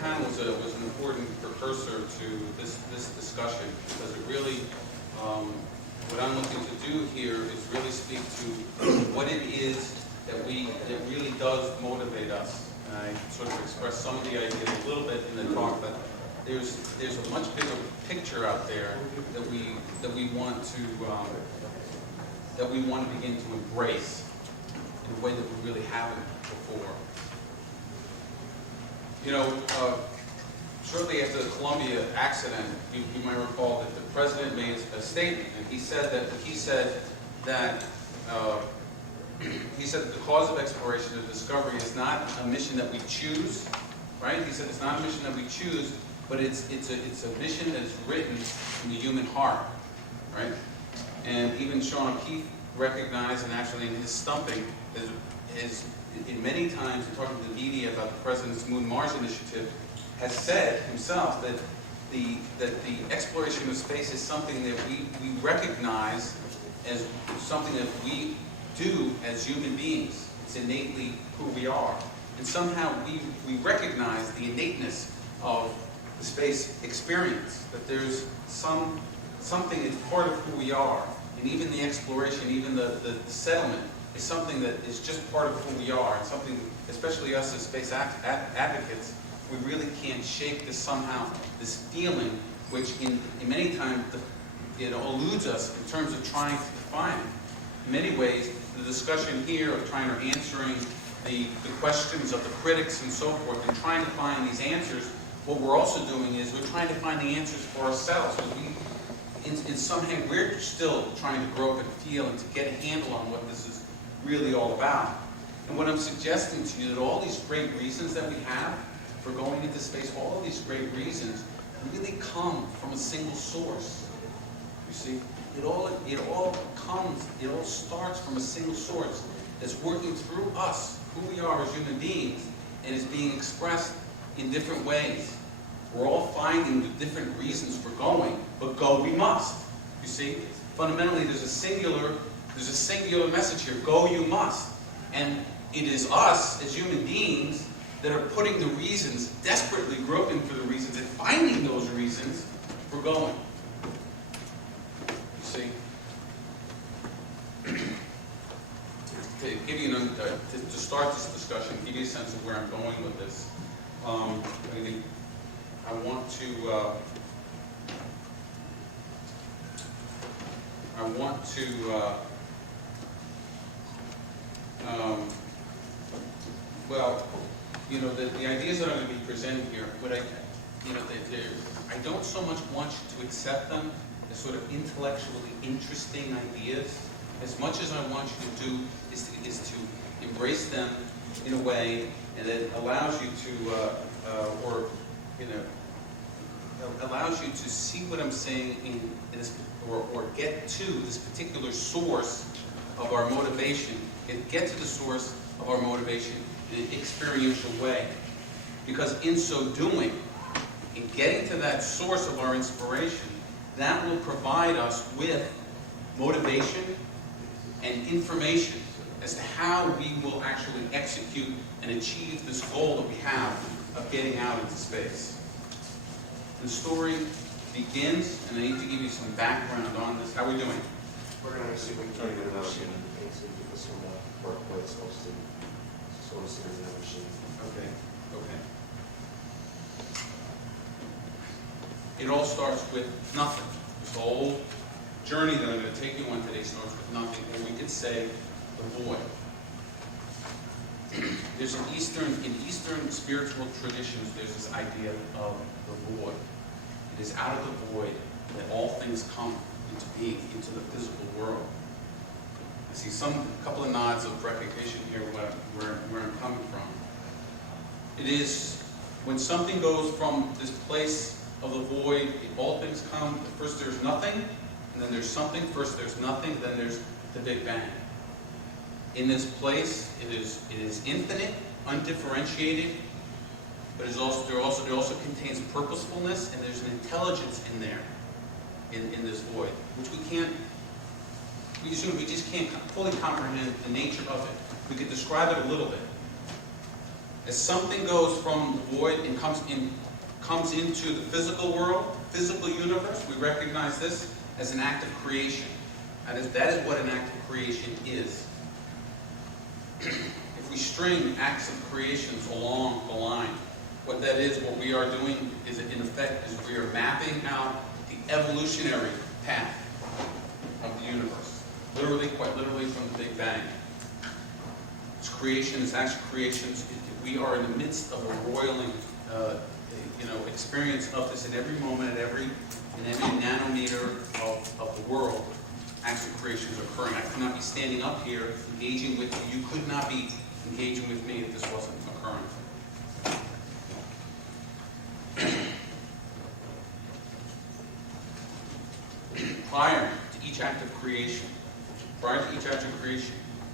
panel was an important precursor to this discussion, because it really, what I'm looking to do here is really speak to what it is that really does motivate us. And I sort of expressed some of the ideas a little bit in the talk, but there's a much bigger picture out there that we want to begin to embrace in a way that we really haven't before. You know, shortly after the Columbia accident, you might recall that the president made a statement, and he said that the cause of exploration and discovery is not a mission that we choose, right? He said it's not a mission that we choose, but it's a mission that's written in the human heart, right? And even Sean O'Keefe recognized, and actually in his stumping, is in many times in talking to the media about the president's Moon-Mars initiative, has said himself that the exploration of space is something that we recognize as something that we do as human beings. It's innately who we are. And somehow we recognize the innateness of the space experience, that there's something that's part of who we are. And even the exploration, even the settlement, is something that is just part of who we are, and something, especially us as space advocates, we really can't shake this somehow, this feeling, which in many times it eludes us in terms of trying to define it. In many ways, the discussion here of trying to answering the questions of the critics and so forth, and trying to find these answers, what we're also doing is we're trying to find the answers for ourselves. In some way, we're still trying to grow up and feel and to get a handle on what this is really all about. And what I'm suggesting to you, that all these great reasons that we have for going into space, all of these great reasons really come from a single source. You see, it all starts from a single source that's working through us, who we are as human beings, and is being expressed in different ways. We're all finding the different reasons for going, but go we must. You see, fundamentally there's a singular message here: go you must. And it is us as human beings that are putting the reasons, desperately groping for the reasons, and finding those reasons for going. You see, to give you to start this discussion, give you a sense of where I'm going with this. I want to well, you know, the ideas that I'm going to be presenting here, but I don't so much want you to accept them as sort of intellectually interesting ideas, as much as I want you to do is to embrace them in a way that allows you to, allows you to see what I'm saying in this, or get to this particular source of our motivation, and get to the source of our motivation in an experiential way. Because in so doing, in getting to that source of our inspiration, that will provide us with motivation and information as to how we will actually execute and achieve this goal that we have of getting out into space. The story begins, and I need to give you some background on this. How are we doing? We're going to see if we can try to get a machine and see if we can some work where it's supposed to see in that machine. Okay. It all starts with nothing. This whole journey that I'm going to take you on today starts with nothing, or we could say the void. There's in Eastern spiritual traditions, there's this idea of the void. It is out of the void that all things come into being, into the physical world. I see a couple of nods of recognition here where I'm coming from. It is when something goes from this place of the void, all things come. First there's nothing, and then there's something. First there's nothing, then there's the Big Bang. In this place, it is infinite, undifferentiated, but it also contains purposefulness, and there's an intelligence in there, in this void, which we just can't fully comprehend the nature of it. We could describe it a little bit. As something goes from the void and comes into the physical world, physical universe, we recognize this as an act of creation. That is what an act of creation is. If we string acts of creations along the line, what that is, what we are doing is, in effect, is we are mapping out the evolutionary path of the universe. Literally, quite literally, from the Big Bang. It's creation, it's actual creations. We are in the midst of a roiling, experience of this in every moment, in every nanometer of the world. Actual creations are occurring. I could not be standing up here engaging with you. You could not be engaging with me if this wasn't occurring. Prior to each act of creation,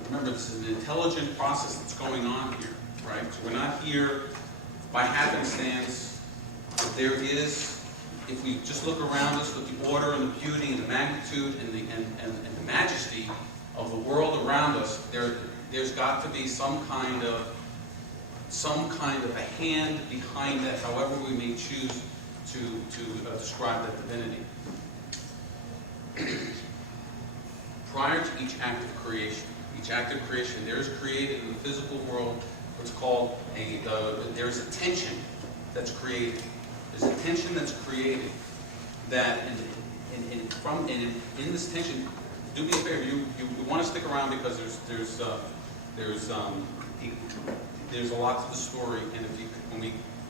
remember, this is an intelligent process that's going on here, right? So we're not here by happenstance. There is, if we just look around us with the order and the beauty and the magnitude and the majesty of the world around us, there's got to be some kind of a hand behind that, however we may choose to describe that divinity. Prior to each act of creation, there is created in the physical world what's called there's a tension that's created. There's a tension that's created that, in this tension, do me a favor. You want to stick around because there's a lot to the story,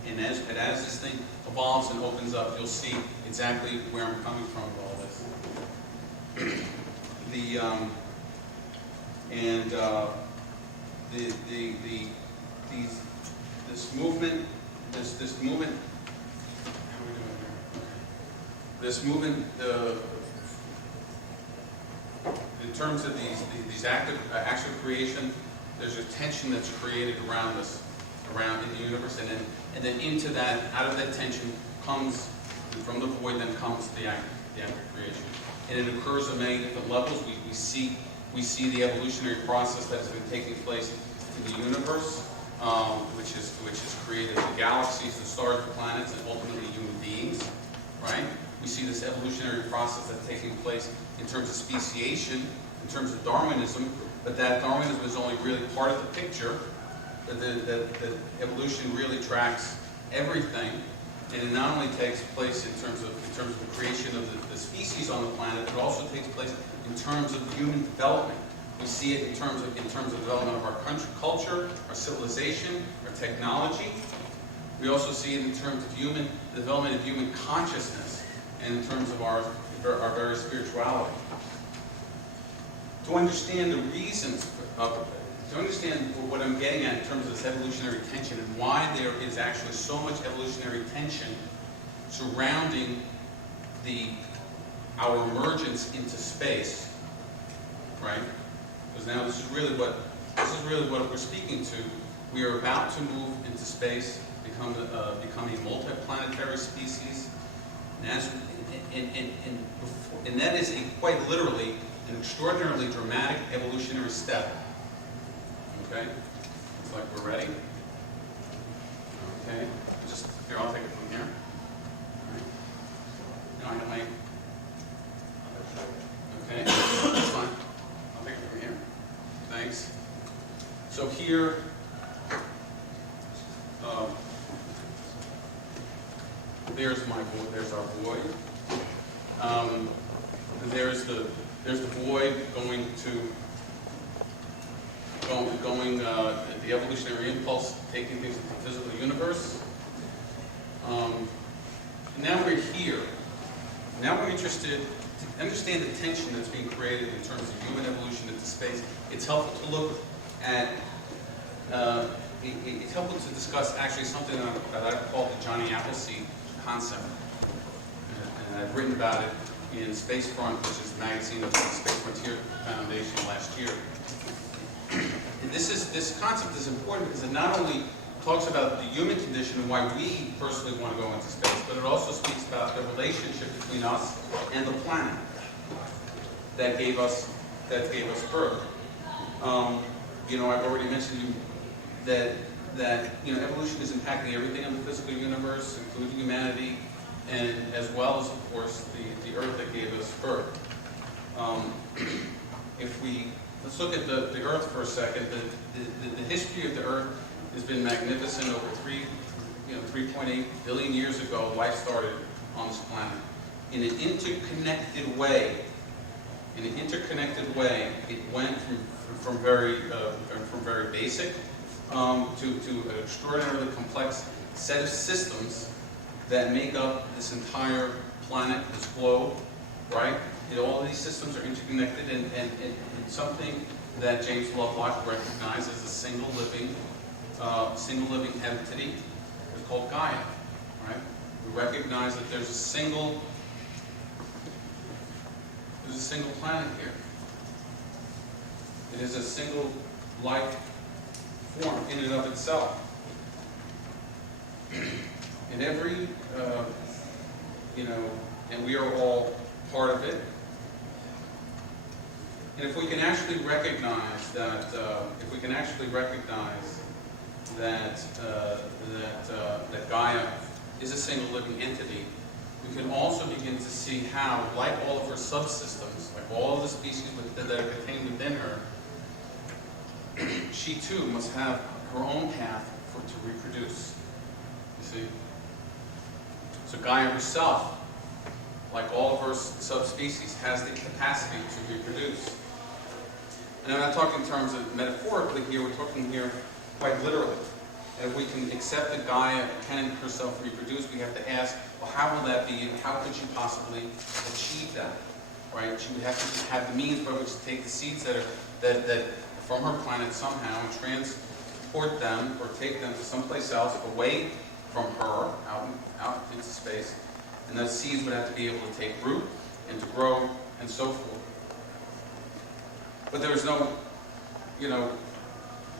and as this thing evolves and opens up, you'll see exactly where I'm coming from with all this. This movement, in terms of these actual creation, there's a tension that's created around us, around in the universe, and then into that, out of that tension comes, from the void, then comes the act of creation. And it occurs on many different levels. We see the evolutionary process that has been taking place in the universe, which has created the galaxies, the stars, the planets, and ultimately human beings, right? We see this evolutionary process that's taking place in terms of speciation, in terms of Darwinism, but that Darwinism is only really part of the picture. That evolution really tracks everything, and it not only takes place in terms of the creation of the species on the planet, it also takes place in terms of human development. We see it in terms of development of our culture, our civilization, our technology. We also see it in terms of the development of human consciousness, and in terms of our very spirituality. To understand the reasons to understand what I'm getting at in terms of this evolutionary tension and why there is actually so much evolutionary tension surrounding our emergence into space, right? Because now this is really what we're speaking to. We are about to move into space, become a multiplanetary species, and that is quite literally an extraordinarily dramatic evolutionary step. Okay? It's like we're ready. Okay? Here, I'll take it from here. All right. Now I have my... Okay, that's fine. I'll take it from here. Thanks. So here, there's our void. There's the void the evolutionary impulse taking things into the physical universe. And now we're here. Now we're interested to understand the tension that's being created in terms of human evolution into space. It's helpful to look at, it's helpful to discuss actually something that I've called the Johnny Appleseed concept. And I've written about it in Spacefront, which is the magazine of the Space Frontier Foundation last year. And this concept is important because it not only talks about the human condition and why we personally want to go into space, but it also speaks about the relationship between us and the planet that gave us birth. I've already mentioned that that evolution is impacting everything in the physical universe, including humanity, and as well as, of course, the Earth that gave us birth. Let's look at the Earth for a second. The history of the Earth has been magnificent. Over 3.8 billion years ago, life started on this planet. In an interconnected way, it went from very basic to an extraordinarily complex set of systems that make up this entire planet, this globe, right? All of these systems are interconnected, and something that James Lovelock recognized as a single living entity is called Gaia, right? We recognize that there's a single planet here. It is a single life form in and of itself. And every, and we are all part of it. And if we can actually recognize that, that Gaia is a single living entity, we can also begin to see how, like all of her subsystems, like all of the species that are contained within her, she too must have her own path to reproduce. You see? So Gaia herself, like all of her subspecies, has the capacity to reproduce. And I'm not talking in terms of metaphorically here, we're talking here quite literally. And if we can accept that Gaia can herself reproduce, we have to ask, well, how will that be, and how could she possibly achieve that? Right? She would have to have the means by which to take the seeds that from her planet somehow and transport them or take them to someplace else away from her, out into space. And those seeds would have to be able to take root and to grow and so forth. But there was no,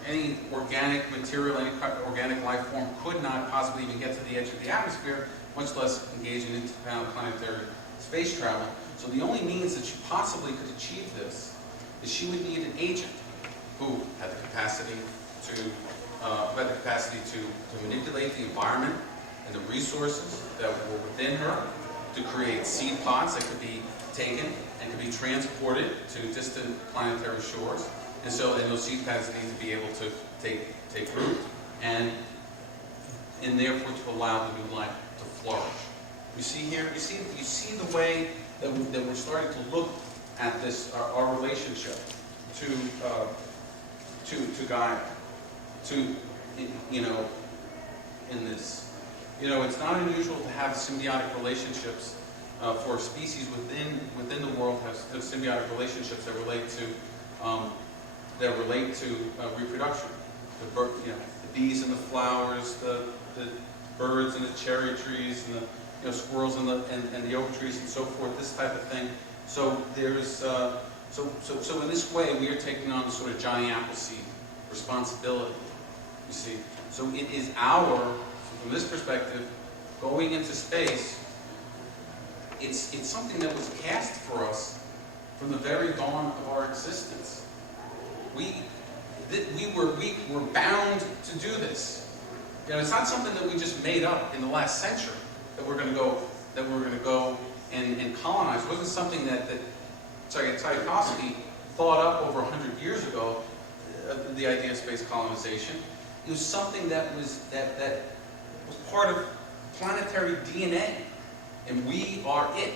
any organic material, any organic life form could not possibly even get to the edge of the atmosphere, much less engage in interplanetary space travel. So the only means that she possibly could achieve this is she would need an agent who had the capacity to manipulate the environment and the resources that were within her, to create seed pods that could be taken and could be transported to distant planetary shores. And those seed pads need to be able to take root and therefore to allow the new life to flourish. You see here, you see the way that we're starting to look at this, our relationship to Gaia, in this. It's not unusual to have symbiotic relationships for species within the world have symbiotic relationships that relate to reproduction. The bees and the flowers, the birds and the cherry trees, and the squirrels and the oak trees and so forth. This type of thing. So there's so in this way we are taking on sort of Johnny Appleseed responsibility. You see, so it is from this perspective, going into space. It's something that was cast for us from the very dawn of our existence. We were bound to do this. It's not something that we just made up in the last century that we're going to go and colonize. It wasn't something that Tchaikovsky thought up over 100 years ago. The idea of space colonization. It was something that was part of planetary DNA. And we are it,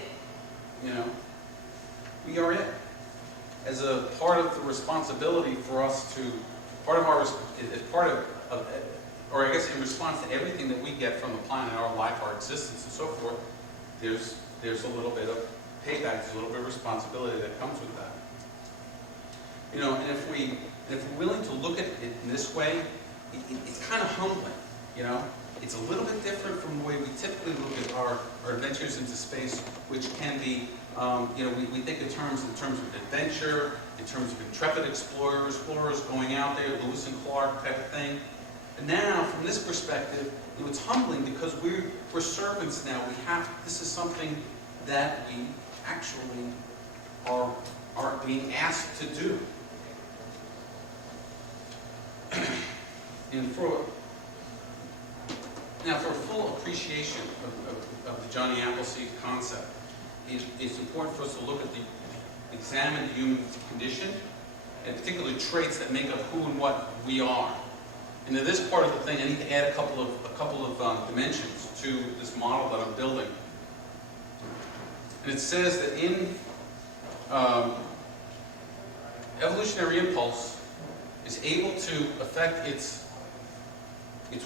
we are it. As a part of the responsibility for us to, or I guess in response to everything that we get from the planet, our life, our existence, and so forth, there's a little bit of payback, there's a little bit of responsibility that comes with that. And if we're willing to look at it in this way, it's kind of humbling, It's a little bit different from the way we typically look at our adventures into space, which can be, we think in terms of adventure, in terms of intrepid explorers going out there, Lewis and Clark type of thing. And now, from this perspective, it's humbling because we're servants now. This is something that we actually are being asked to do. And Now, for a full appreciation of the Johnny Appleseed concept, it's important for us to look at examine the human condition, and particularly traits that make up who and what we are. And in this part of the thing, I need to add a couple of dimensions to this model that I'm building. And it says that in evolutionary impulse is able to affect its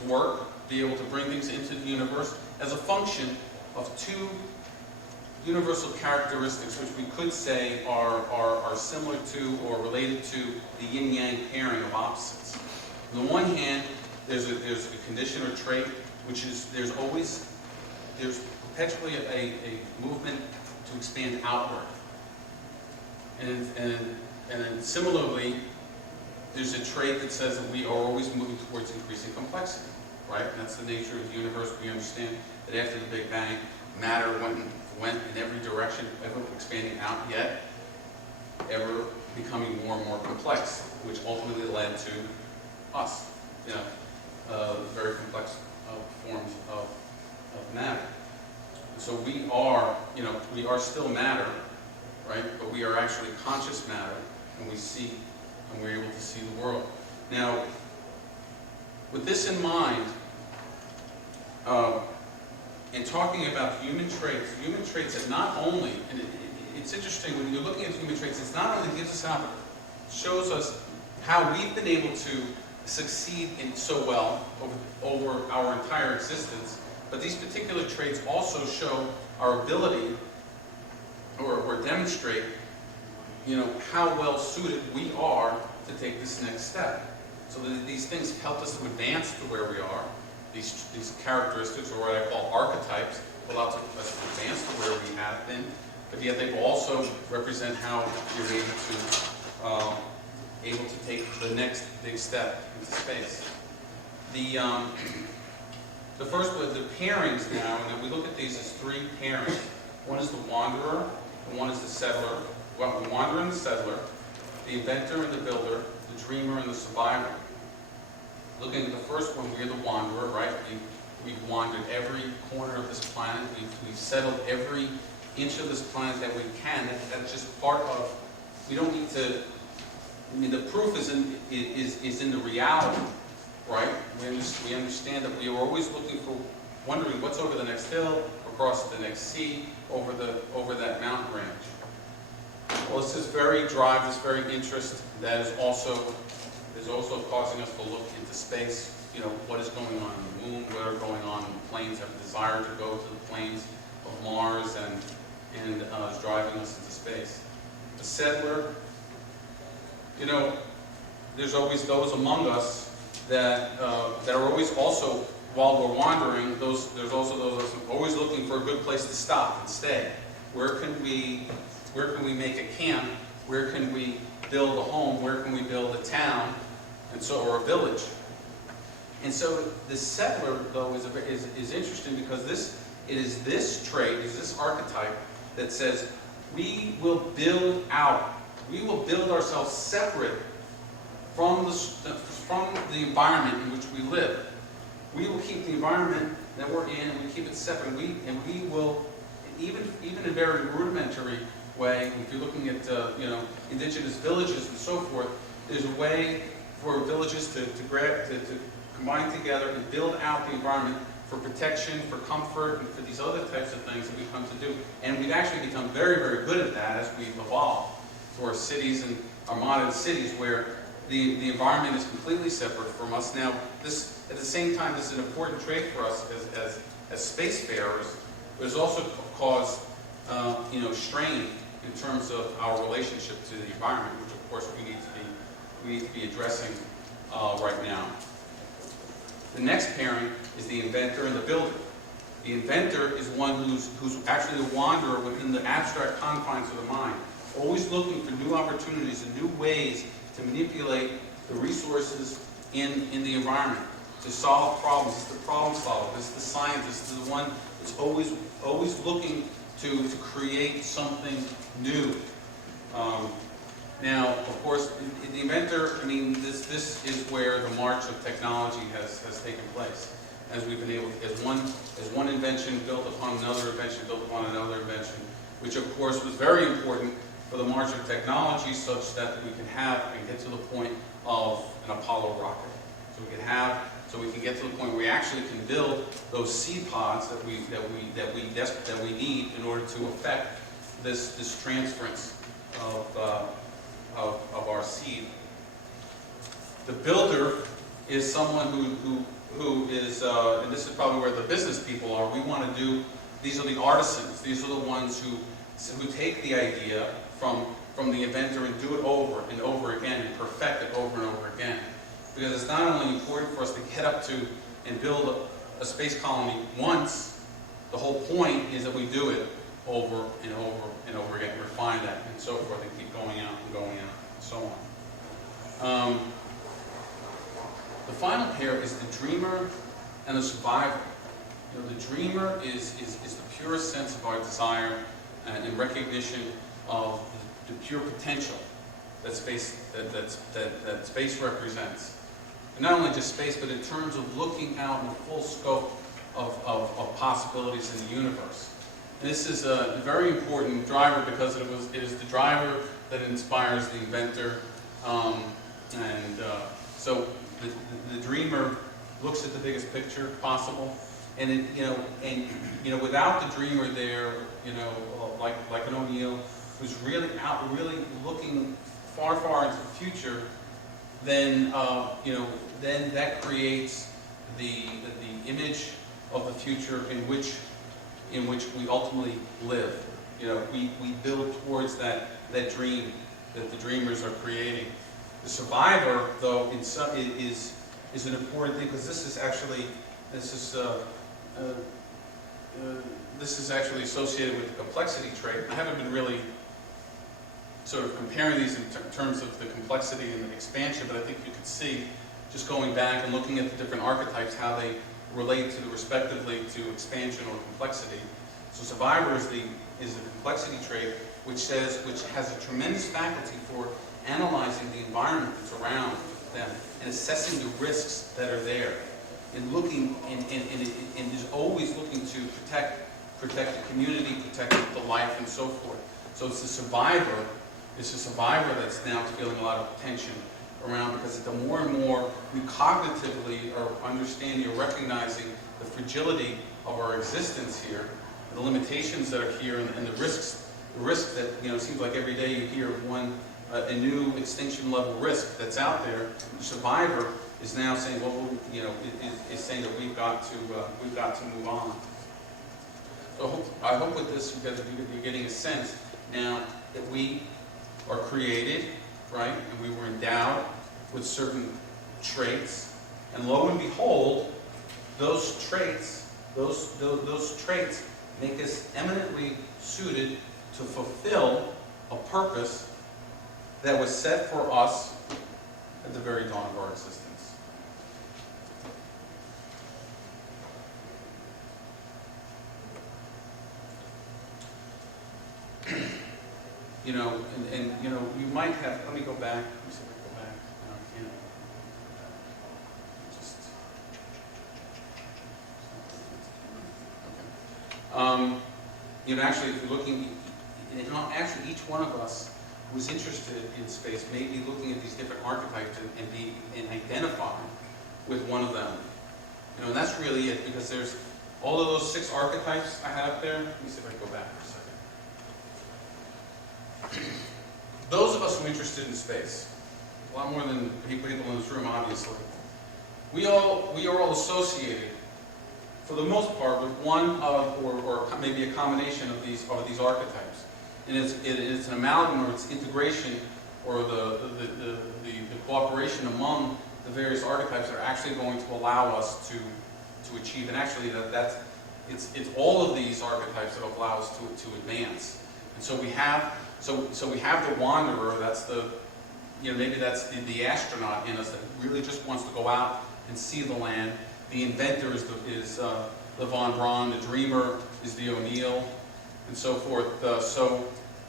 work, be able to bring things into the universe as a function of two universal characteristics which we could say are similar to or related to the yin-yang pairing of opposites. On the one hand, there's a condition or trait which is there's perpetually a movement to expand outward. And then similarly, there's a trait that says that we are always moving towards increasing complexity, right? And that's the nature of the universe. We understand that after the Big Bang, matter went in every direction, ever expanding out, yet ever becoming more and more complex, which ultimately led to us, very complex forms of matter. So we are still matter, right? But we are actually conscious matter, and we're able to see the world. Now, with this in mind, and talking about human traits that not only, and it's interesting when you're looking at human traits, it's not only gives us out, shows us how we've been able to succeed in so well over our entire existence, but these particular traits also show our ability or demonstrate, how well suited we are to take this next step. So that these things help us to advance to where we are. These characteristics, or what I call archetypes, allow us to advance to where we have been, but yet they will also represent how you're able to take the next big step into space. The first, the pairings now, and we look at these as three pairings. One is the wanderer, and one is the settler. Well, the wanderer and the settler, the inventor and the builder, the dreamer and the survivor. Looking at the first one, we're the wanderer, right? We've wandered every corner of this planet. We've settled every inch of this planet that we can. That's just part of, we don't need to, the proof is in the reality, right? We understand that we are always looking for, wondering what's over the next hill, across the next sea, over that mountain range. Well, it's this very drive, this very interest that is also causing us to look into space. What is going on in the moon, what are going on in the planes, have a desire to go to the planes of Mars, and is driving us into space. The settler, there's always those among us that are always also, while we're wandering, there's also those always looking for a good place to stop and stay. Where can we make a camp? Where can we build a home? Where can we build a town? Or a village. And so the settler, though, is interesting because it is this trait, is this archetype that says we will build ourselves separate from the environment in which we live. We will keep the environment that we're in, and we keep it separate. And we will, even in a very rudimentary way, if you're looking at indigenous villages and so forth, there's a way for villages to combine together and build out the environment for protection, for comfort, and for these other types of things that we come to do. And we've actually become very, very good at that as we've evolved to our cities and our modern cities where the environment is completely separate from us. Now, this, at the same time, this is an important trait for us as spacefarers, but it's also caused strain in terms of our relationship to the environment, which of course we need to be addressing right now. The next pairing is the inventor and the builder. The inventor is one who's actually a wanderer within the abstract confines of the mind, always looking for new opportunities and new ways to manipulate the resources in the environment, to solve problems. It's the problem solver, it's the scientist, it's the one that's always looking to create something new. Now, of course, the inventor, this is where the march of technology has taken place. as we've been able, as one invention built upon another invention, built upon another invention, which of course was very important for the march of technology, such that we can have and get to the point of an Apollo rocket. So we can get to the point where we actually can build those seed pods that we need in order to affect this transference of our seed. The builder is someone who is, and this is probably where the business people are. We want to do. These are the artisans. These are the ones who take the idea from the inventor and do it over and over again and perfect it over and over again. Because it's not only important for us to get up to and build a space colony once, the whole point is that we do it over and over and over again, refine that and so forth, and keep going out and going out and so on. The final pair is the dreamer and the survivor. You know, the dreamer is the purest sense of our desire and recognition of the pure potential that space that space represents. And not only just space, but in terms of looking out in the full scope of possibilities in the universe. And this is a very important driver because it is the driver that inspires the inventor. So the dreamer looks at the biggest picture possible, and without the dreamer there, like an O'Neill, who's really looking far into the future, then that creates the image of the future in which we ultimately live. We build towards that dream that the dreamers are creating. The survivor, though, is an important thing, because this is actually associated with the complexity trait. I haven't been really sort of comparing these in terms of the complexity and the expansion, but I think you could see, just going back and looking at the different archetypes, how they relate respectively to expansion or complexity. So survivor is the complexity trait, which has a tremendous faculty for analyzing the environment that's around them and assessing the risks that are there, and looking and is always looking to protect the community, protect the life, and so forth. So it's the survivor. It's the survivor that's now feeling a lot of tension around, because the more and more we cognitively are understanding or recognizing the fragility of our existence here, the limitations that are here, and the risks that seems like every day you hear of a new extinction level risk that's out there. The survivor is now saying, well, is saying that we've got to move on. So I hope with this you're getting a sense now that we are created, right, and we were endowed with certain traits, and lo and behold, those traits make us eminently suited to fulfill a purpose that was set for us at the very dawn of our existence. You might have, let me go back. Let me see if I can go back. No, I can't. Actually, if you're looking, actually each one of us who's interested in space may be looking at these different archetypes and identifying with one of them. And that's really it, because there's all of those 6 archetypes I had up there. Let me see if I can go back for a second. Those of us who are interested in space, a lot more than people in this room, obviously, we are all associated, for the most part, with one of, or maybe a combination of these archetypes. And it's an amalgam, or it's integration, or the cooperation among the various archetypes that are actually going to allow us to achieve. And actually, it's all of these archetypes that allow us to advance. And so we have the wanderer. That's maybe that's the astronaut in us that really just wants to go out and see the land. The inventor is the von Braun. The dreamer is the O'Neill, and so forth. So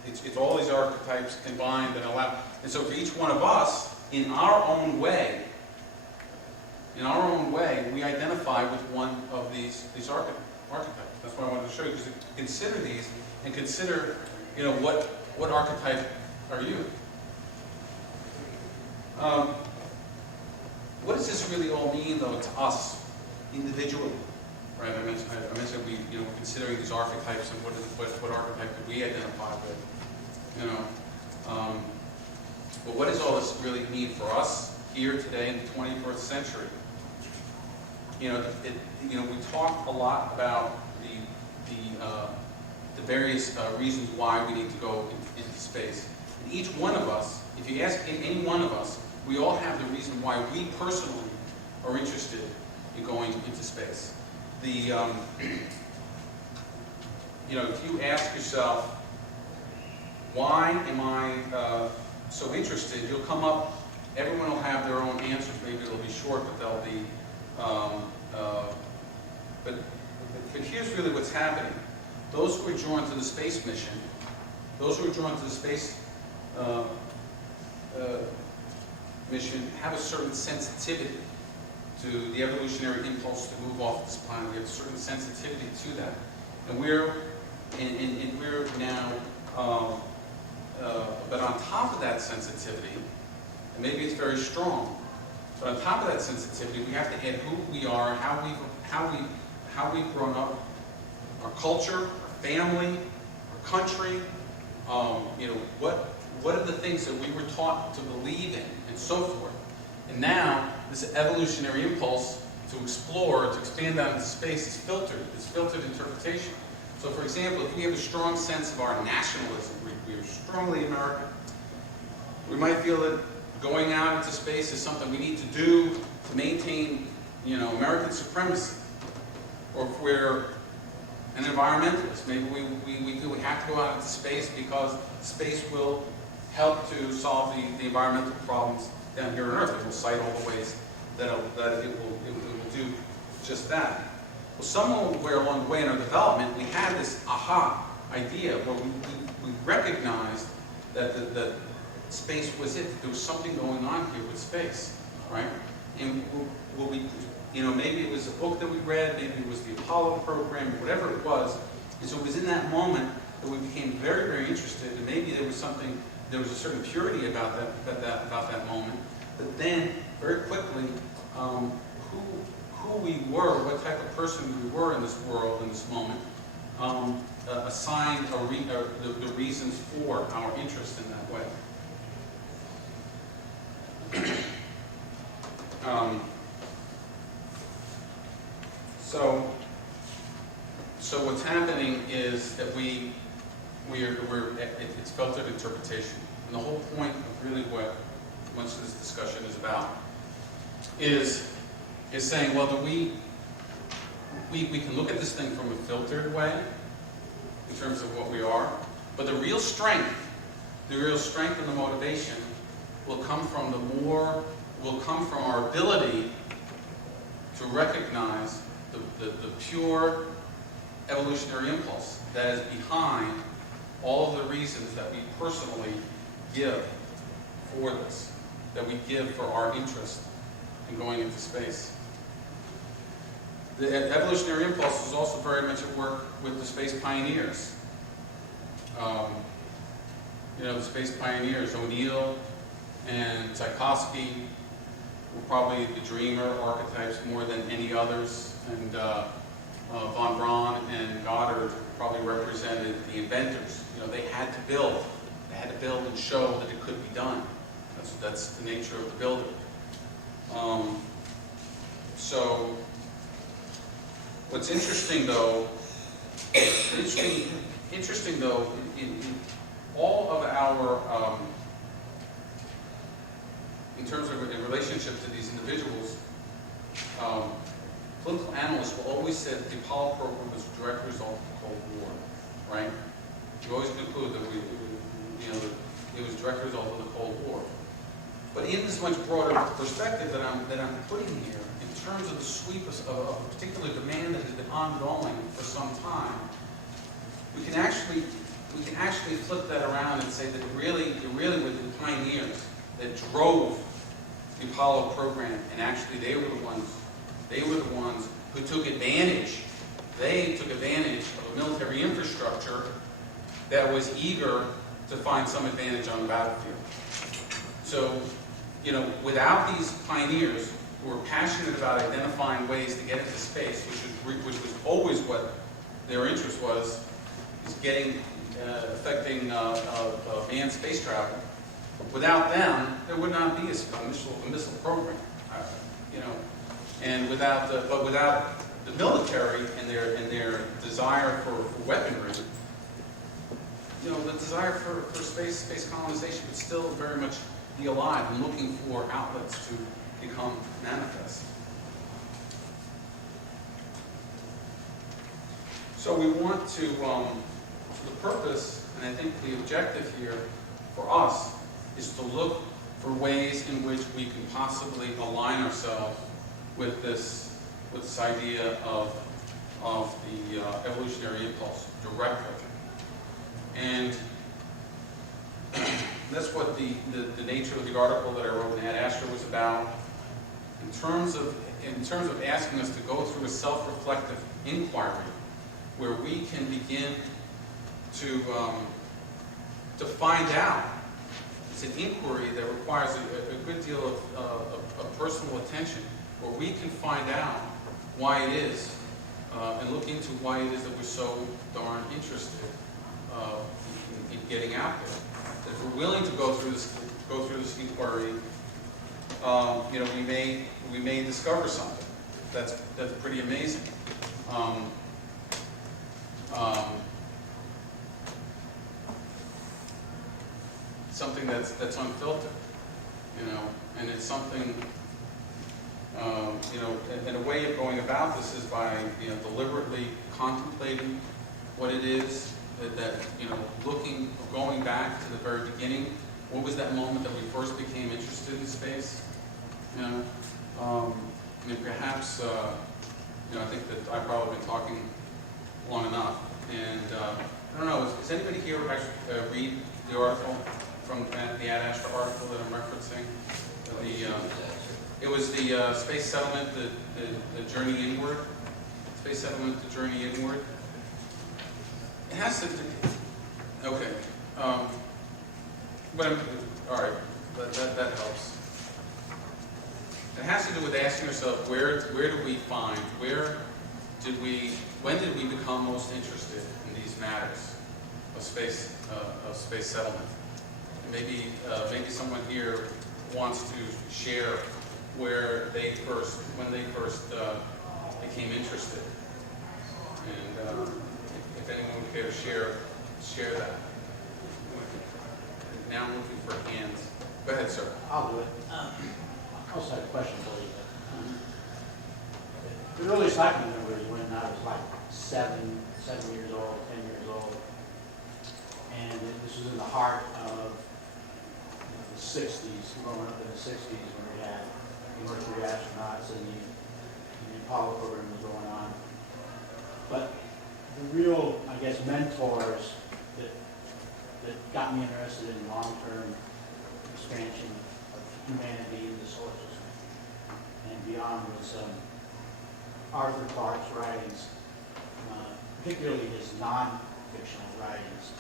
it's all these archetypes combined that allow. And so for each one of us, in our own way, in our own way, we identify with one of these archetypes. That's why I wanted to show you, because consider these and consider, you know, what archetype are you? What does this really all mean, though, to us individually? Right? I mentioned we, you know, considering these archetypes and what archetype do we identify with? You know, but what does all this really mean for us here today in the 21st century? You know, we talk a lot about the various reasons why we need to go into space. And each one of us, if you ask any one of us, we all have the reason why we personally are interested in going into space. You know, if you ask yourself, why am I so interested, you'll come up, everyone will have their own answers. Maybe it'll be short, but they'll be, but here's really what's happening. Those who are drawn to the space mission, those who are drawn to the space mission have a certain sensitivity to the evolutionary impulse to move off this planet. We have a certain sensitivity to that. And we're now, but on top of that sensitivity, and maybe it's very strong, but on top of that sensitivity, we have to add who we are, how we've grown up, our culture, our family, our country, you know, what are the things that we were taught to believe in, and so forth. And now, this evolutionary impulse to explore, to expand out into space is filtered. It's filtered interpretation. So for example, if we have a strong sense of our nationalism, we are strongly American, we might feel that going out into space is something we need to do to maintain, you know, American supremacy. Or if we're an environmentalist, maybe we have to go out into space because space will help to solve the environmental problems down here on Earth. It will cite all the ways that it will do just that. Well, somewhere along the way in our development, we had this aha idea where we recognized that the space was it. There was something going on here with space, right? And you know, maybe it was a book that we read, maybe it was the Apollo program, whatever it was. And so it was in that moment that we became very, very interested, and maybe there was a certain purity about that moment. But then, very quickly, who we were, what type of person we were in this world, in this moment, assigned the reasons for our interest in that way. So what's happening is that it's filtered interpretation. And the whole point of really what much of this discussion is about is saying, well, we can look at this thing from a filtered way in terms of what we are, but the real strength and the motivation will come from our ability to recognize the pure evolutionary impulse that is behind all of the reasons that we personally give for this, that we give for our interest in going into space. The evolutionary impulse is also very much at work with the space pioneers. You know, the space pioneers, O'Neill and Tchaikovsky were probably the dreamer archetypes more than any others, and von Braun and Goddard probably represented the inventors. You know, they had to build and show that it could be done. That's the nature of the builder. So, what's interesting though, in all of our, in terms of in relationship to these individuals, political analysts will always say that the Apollo program was a direct result of the Cold War, right? You always conclude that it was a direct result of the Cold War. But in this much broader perspective that I'm putting here, in terms of the sweep of a particular demand that has been ongoing for some time, we can actually flip that around and say that it really were the pioneers that drove the Apollo program, and actually they were the ones who took advantage. They took advantage of a military infrastructure that was eager to find some advantage on the battlefield. So, you know, without these pioneers who were passionate about identifying ways to get into space, which was always what their interest was, is affecting manned space travel. Without them, there would not be a missile program, you know. And without the military and their desire for weaponry, you know, the desire for space colonization would still very much be alive and looking for outlets to become manifest. So we want to, the purpose, and I think the objective here for us is to look for ways in which we can possibly align ourselves with this idea of the evolutionary impulse directly. And that's what the nature of the article that I wrote in Ad Astra was about. In terms of asking us to go through a self-reflective inquiry, where we can begin to find out. It's an inquiry that requires a good deal of personal attention, where we can find out why it is, and look into why it is that we're so darn interested in getting out there. If we're willing to go through this inquiry, you know, we may discover something that's pretty amazing. Something that's unfiltered, you know, and it's something, you know, and a way of going about this is by, you know, deliberately contemplating what it is that you know, going back to the very beginning. What was that moment that we first became interested in space? You know, I mean, perhaps, you know, I think that I've probably been talking long enough, and I don't know. Does anybody here actually read the article from the Ad Astra article that I'm referencing? It was the space settlement, the journey inward. Space settlement, the journey inward. It has to. Okay. But all right. That helps. It has to do with asking yourself, where do we find, when did we become most interested in these matters of space settlement? And maybe someone here wants to share when they first became interested, and if anyone would care to share that. Now I'm looking for hands. Go ahead, sir. I'll do it. I also have a question for you. The earliest I can remember is when I was like 7 years old, 10 years old. And this was in the heart of the 60s, growing up in the 60s when we had the Mercury astronauts and the Apollo program was going on. But the real, I guess, mentors that got me interested in long-term expansion of humanity in the solar system and beyond was Arthur Clarke's writings, particularly his non-fictional writings,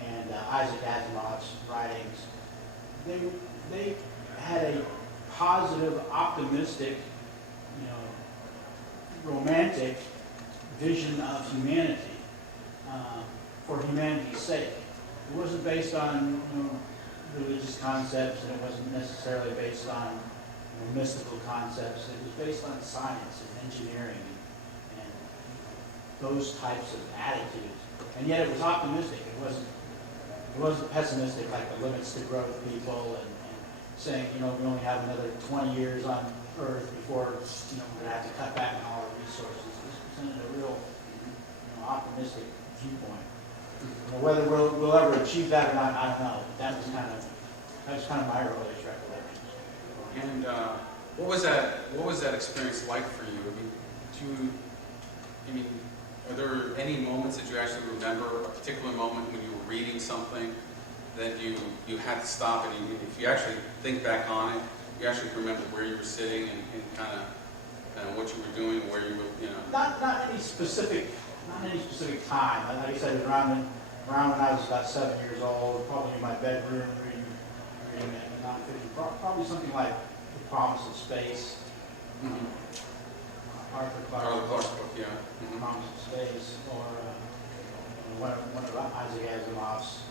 and Isaac Asimov's writings. They had a positive, optimistic, romantic vision of humanity for humanity's sake. It wasn't based on religious concepts, and it wasn't necessarily based on mystical concepts. It was based on science and engineering and those types of attitudes. And yet it was optimistic. It wasn't pessimistic, like the limits to growth people and saying, we only have another 20 years on Earth before we're going to have to cut back on all our resources. This presented a real optimistic viewpoint. Whether we'll ever achieve that or not, I don't know. That was kind of my earliest recollection. And what was that experience like for you? Are there any moments that you actually remember, a particular moment when you were reading something that you had to stop, and if you actually think back on it, You actually remember where you were sitting and kind of what you were doing, where you were, you know? Not any specific time. Like I said, it was around when I was about 7 years old, probably in my bedroom reading nonfiction. Probably something like The Promise of Space, Arthur Clarke's Clarke's book, yeah. The Promise of Space, or one of Isaac Asimov's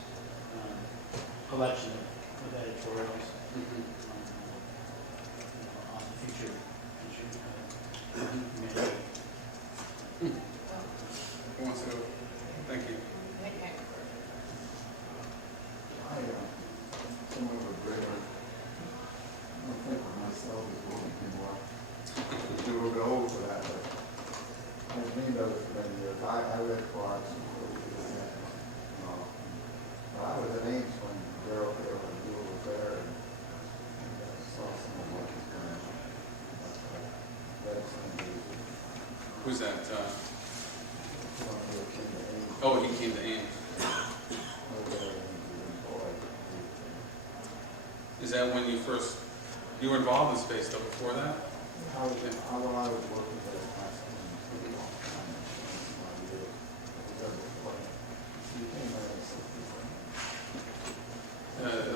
collection of editorials on the future humanity. Who wants to go? Thank you. Some of a greater, I don't think of myself as moving anymore. I'm a little bit old for that, but I've been those for many years. I read Clark's and I was at Ames when Daryl was there and saw some of what was going on. Read some of the Who's that? one who came to Ames. Oh, he came to Ames. Is that when you were involved in space stuff before that? I was working there at Asimov.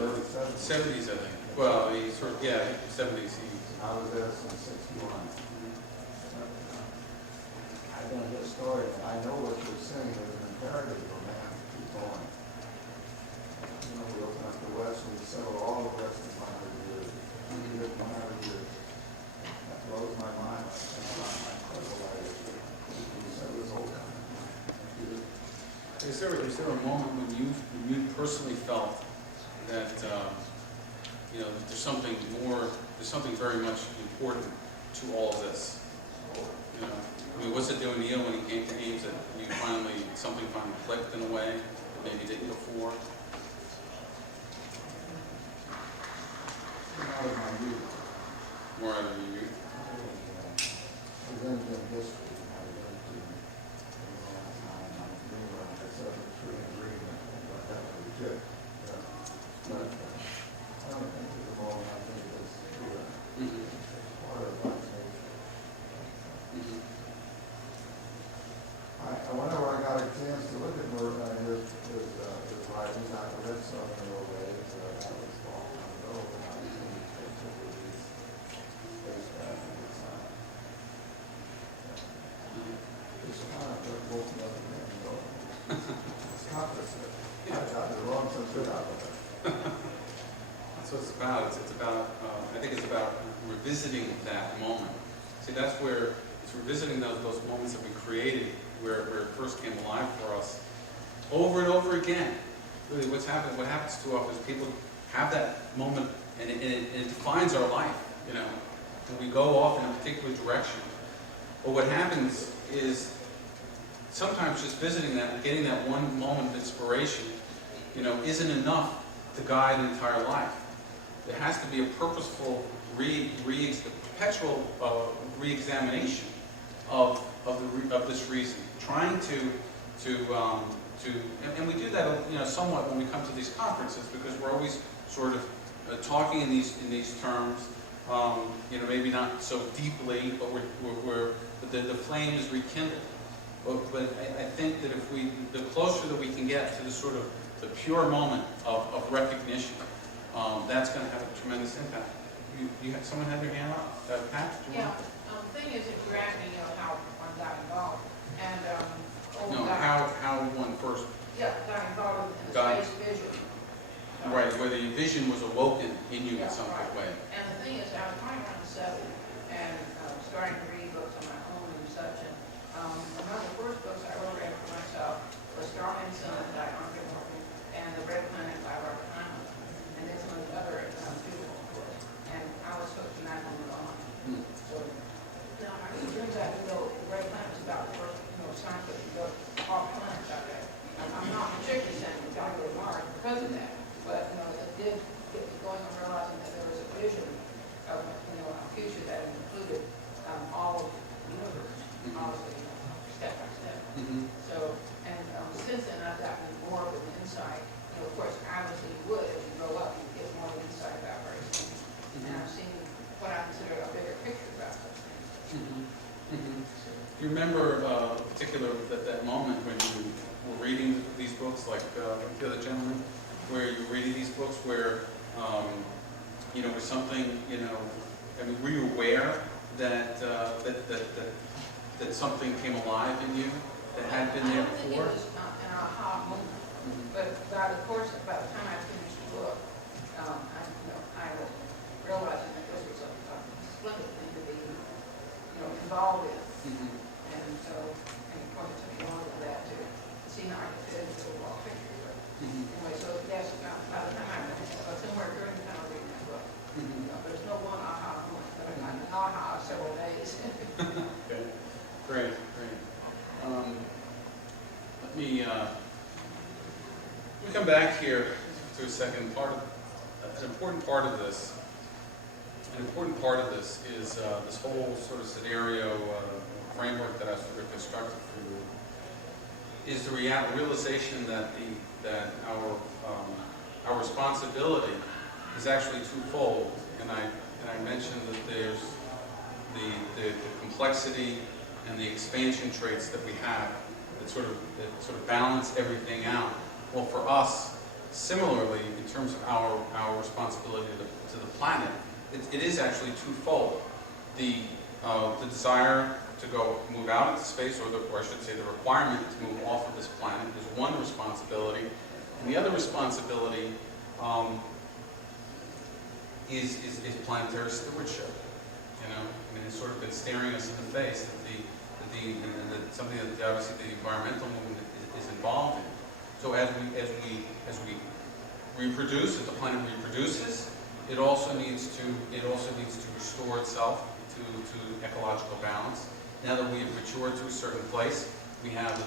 Early 70s, I think. Well, he sort of, yeah, 70s. I was there since 61. I don't hear a story. I know what you're saying. There's an imperative for man to keep going. You know, we open up the West and we settle all the West in 100 years. 100 years. That blows my mind. That's not my incredible life. We settle this whole time. Is there a moment when you personally felt that that there's something very much important to all of this? You know, I mean, what's it doing, Neil, when he came to Ames that something finally clicked in a way that maybe didn't before? Out of my youth. More out of your youth? I was into history. I was into I said the tree agreement, but that was legit. But I don't think it was a moment. I think it was part of my nature. Whenever I got a chance to look at his writings, I read some in the ways. That was a long time ago when I was in the picture with these spacecraft at the time. It's kind of both of them, you know. It's complicated. I got the wrong some good out of it. That's what it's about. I think it's about revisiting that moment. See, that's where it's revisiting those moments that we created, where it first came alive for us, over and over again. Really, what happens too often is people have that moment, and it defines our life. You know, and we go off in a particular direction. But what happens is sometimes just visiting that and getting that one moment of inspiration, isn't enough to guide an entire life. There has to be a purposeful, perpetual re-examination of this reason, trying and we do that, somewhat when we come to these conferences, because we're always sort of talking in these terms, maybe not so deeply, but but the flame is rekindled. But I think that the closer that we can get to the sort of the pure moment of recognition, that's going to have a tremendous impact. Someone had their hand up? Pat? Yeah. The thing is, if you're asking, how one got involved, and how one first got involved in the got space vision. Right, where the vision was awoken in you in some way. And the thing is, I was running around 7 and starting to read books on my own and such. And one of the first books I ever read for myself was Star and Sun by Asimov and The Red Planet by Archetypes, and then some of the other beautiful books. And I was hooked from that moment on. So now it turns out, the Red Planet is about the first science fiction book off planets out there. I'm not particularly saying we got to go to Mars because of that. But it did get me going and realizing that there was a vision of a future that included all of the universe, obviously, step by step. So, and since then I've gotten more of an insight. Of course, remember that moment when you were reading these books, like the other gentleman, where you were reading these books, where you know, was something, you know, I mean, were you aware that that something came alive in you that had been there I don't think before? it was an aha moment, but by the course, by the time I finished the book, I was realizing that this was a splendid thing to be, involved in. And so, and of course, it took me longer than that to see how I could fit into the overall picture. But anyway, so yes, by the time I finished, somewhere during the time of reading that book, there's no one aha moment, but I got an aha several days. Okay, great. Let me come back here to a second part. An important part of this is this whole sort of scenario framework that I've sort of constructed for you. Is the realization that our responsibility is actually twofold, and I mentioned that there's the complexity and the expansion traits that we have that sort of balance everything out. Well, for us, similarly, in terms of our responsibility to the planet, it is actually twofold. The desire to move out into space, or I should say the requirement to move off of this planet is one responsibility, and the other responsibility is planetary stewardship. You know, I mean, it's sort of been staring us in the face that something that obviously the environmental movement is involved in. So as we reproduce, as the planet reproduces, it also needs to restore itself to ecological balance. Now that we have matured to a certain place, we have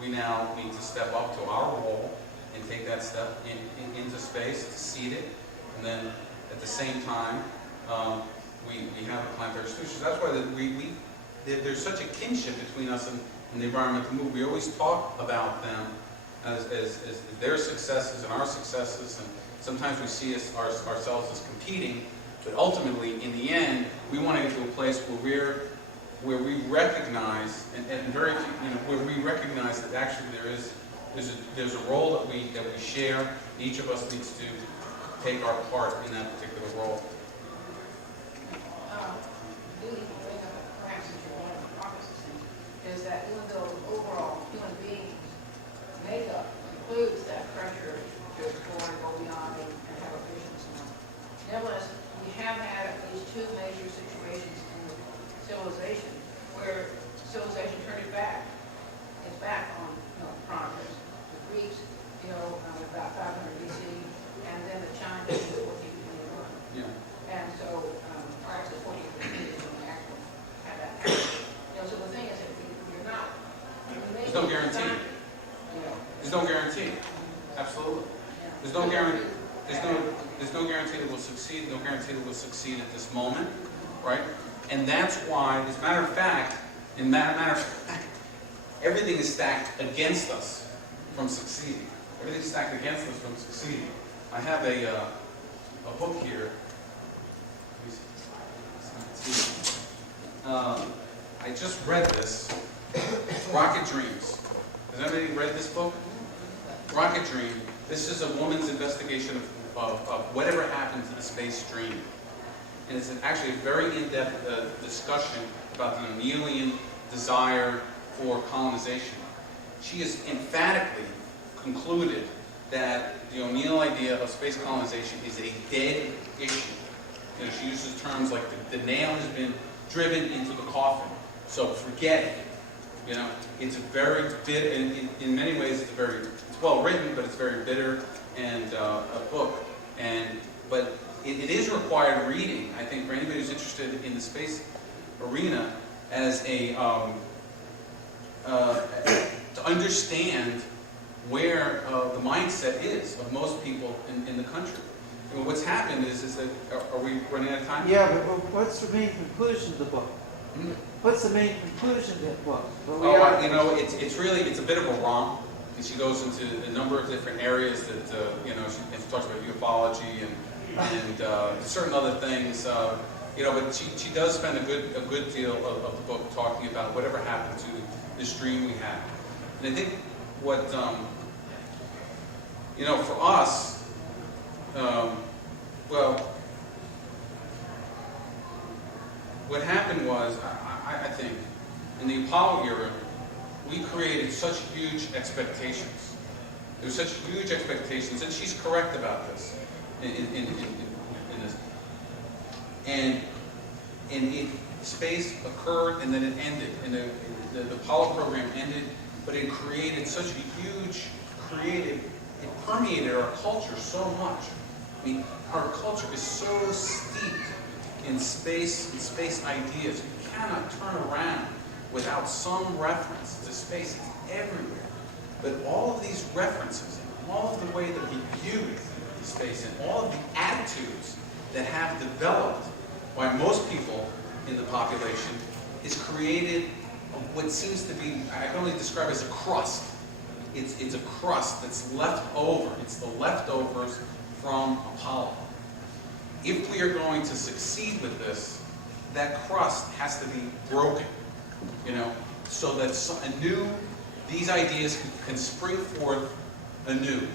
we now need to step up to our role and take that step into space, to seed it, and then at the same time we have a planetary stewardship. That's why there's such a kinship between us and the environmental movement. We always talk about them as their successes and our successes, and sometimes we see ourselves as competing, but ultimately, in the end, we want to get to a place where we recognize, and very few, where we recognize that actually there's a role that we share. Each of us needs to take our part in that particular role. Perhaps into one of the processes is that even though overall human beings makeup includes that pressure to explore and go beyond and have a vision and so on, nevertheless, we have had at least two major situations in civilization where civilization turned its back on progress. The Greeks, about 500 BC, and then the Chinese in 1421. Yeah. And so, perhaps the 1415 is when we actually had that happen. So the thing is, if you're not, There's no guarantee. There's no guarantee. Absolutely. There's no guarantee. There's no guarantee that we'll succeed. No guarantee that we'll succeed at this moment, right? And that's why, as a matter of fact, everything is stacked against us from succeeding. Everything's stacked against us from succeeding. I have a book here. I just read this, Rocket Dreams. Has anybody read this book? Rocket Dream. This is a woman's investigation of whatever happened to the space dream. And it's actually a very in-depth discussion about the O'Neillian desire for colonization. She has emphatically concluded that the O'Neill idea of space colonization is a dead issue. She uses terms like the nail has been driven into the coffin, so forget it. It's a very bitter, in many ways it's well written, but it's very bitter and a book. But it is required reading, I think, for anybody who's interested in the space arena as to understand where the mindset is of most people in the country. What's happened is that, are we running out of time? Yeah, but what's the main conclusion of the book? What's the main conclusion of that book? It's a bit of a romp, and she goes into a number of different areas that, she talks about ufology and certain other things, but she does spend a good deal of the book talking about whatever happened to this dream we had. And I think what, for us, what happened was, I think, in the Apollo era, we created such huge expectations. There were such huge expectations, and she's correct about this in this. And space occurred, and then it ended, and the Apollo program ended, but it created such a huge it permeated our culture so much. I mean, our culture is so steeped in space ideas. You cannot turn around without some reference to space. It's everywhere. But all of these references, and all of the way that we view space, and all of the attitudes that have developed by most people in the population, is created what seems to be, I can only describe it as a crust. It's a crust that's left over. It's the leftovers from Apollo. If we are going to succeed with this, that crust has to be broken, so that these ideas can spring forth anew.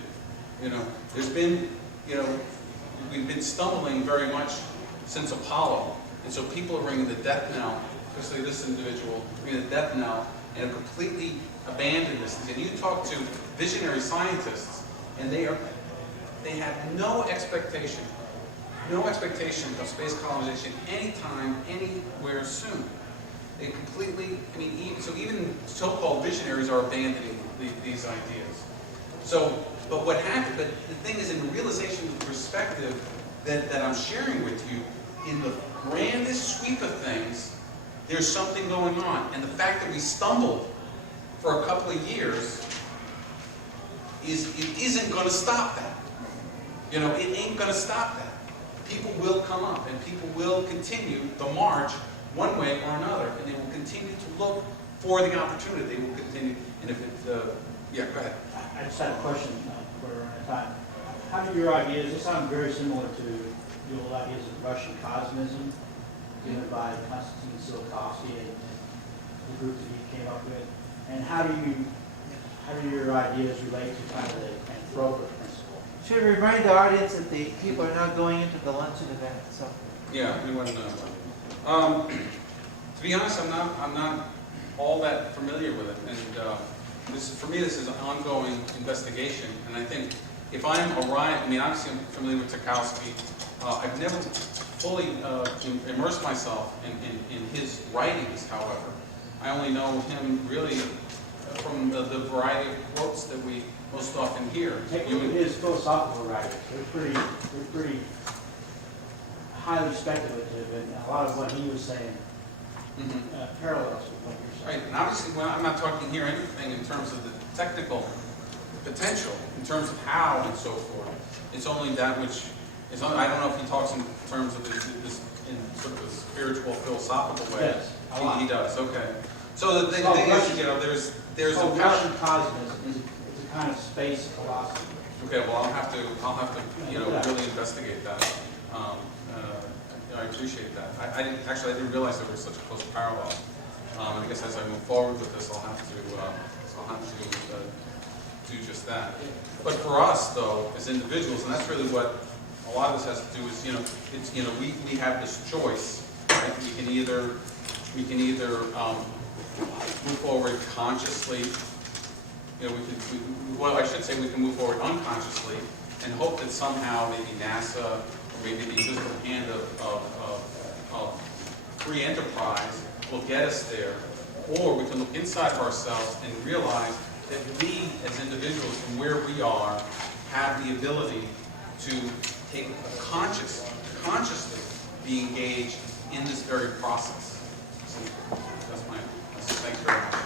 There's been, we've been stumbling very much since Apollo, and so people are ringing the death knell, especially this individual, ringing the death knell, and have completely abandoned this. And you talk to visionary scientists, and they have no expectation of space colonization anytime, anywhere soon. They completely, so even so-called visionaries are abandoning these ideas. So, but what happened, but the thing is, in the realization of the perspective that I'm sharing with you, in the grandest sweep of things, there's something going on. And the fact that we stumbled for a couple of years it isn't going to stop that. It ain't going to stop that. People will come up, and people will continue the march one way or another, and they will continue to look for the opportunity. They will continue, and if it, yeah, go ahead. I just had a question for a time. How do your ideas, they sound very similar to the old ideas of Russian cosmism, given by Konstantin Tsiolkovsky and the group that he came up with. And how do your ideas relate to kind of the Anthropic principle? Should remind the audience that the people are not going into the luncheon event, so. Yeah, anyone to be honest, I'm not all that familiar with it, and for me this is an ongoing investigation. And I think if I'm obviously I'm familiar with Tarkowski. I've never fully immersed myself in his writings. However, I only know him really from the variety of quotes that we most often hear. Take a look at his philosophical writings. They're pretty highly speculative, and a lot of what he was saying parallels with what you're saying. Right, and obviously I'm not talking here anything in terms of the technical potential, in terms of how and so forth. It's only that which is, I don't know if he talks in terms of this in sort of a spiritual, philosophical way. Yes, he does, okay. So the thing is, there's a Russian cosmism is a kind of space philosophy. Okay, well I'll have to really investigate that. I appreciate that. I didn't realize there were such close parallels. And I guess as I move forward with this, I'll have to do just that. But for us, though, as individuals, and that's really what a lot of this has to do is, we have this choice, right? We can either move forward consciously. I should say we can move forward unconsciously and hope that somehow maybe NASA or maybe the invisible hand of free enterprise will get us there. Or we can look inside of ourselves and realize that we, as individuals, from where we are, have the ability to consciously be engaged in this very process. So that's thank you very much.